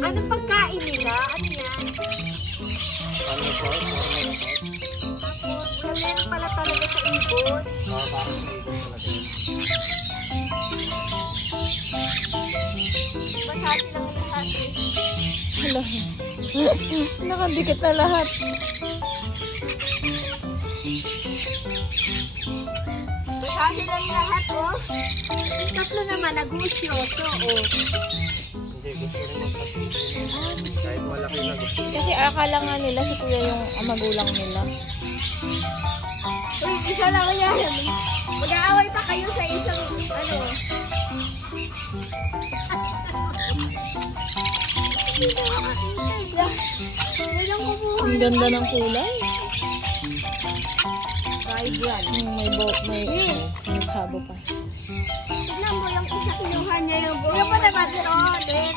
Anong pagkain nila? Ano yan? Ano po? Meron pala talaga sa ibon. Parang sa ibon talaga. Masati lang lahat eh. Hala. Nakadikit na lahat. Masati lang lahat oh. Yung tatlo naman nag-usyoso oh. Hindi, gusto rin magpapito. Kahit malaki na gusto. Kasi akala nga nila si kuya yung magulang nila. Uy, isa lang yan. Mag-aaway pa kayo sa isang ano. Hindi na makakita. Walang kumuha. Ang ganda ng kulay. Vibrant. May boat, may habo pa. Tignan mo yung isa kinuha niya yung buhay. Yung pa naman, oh, din.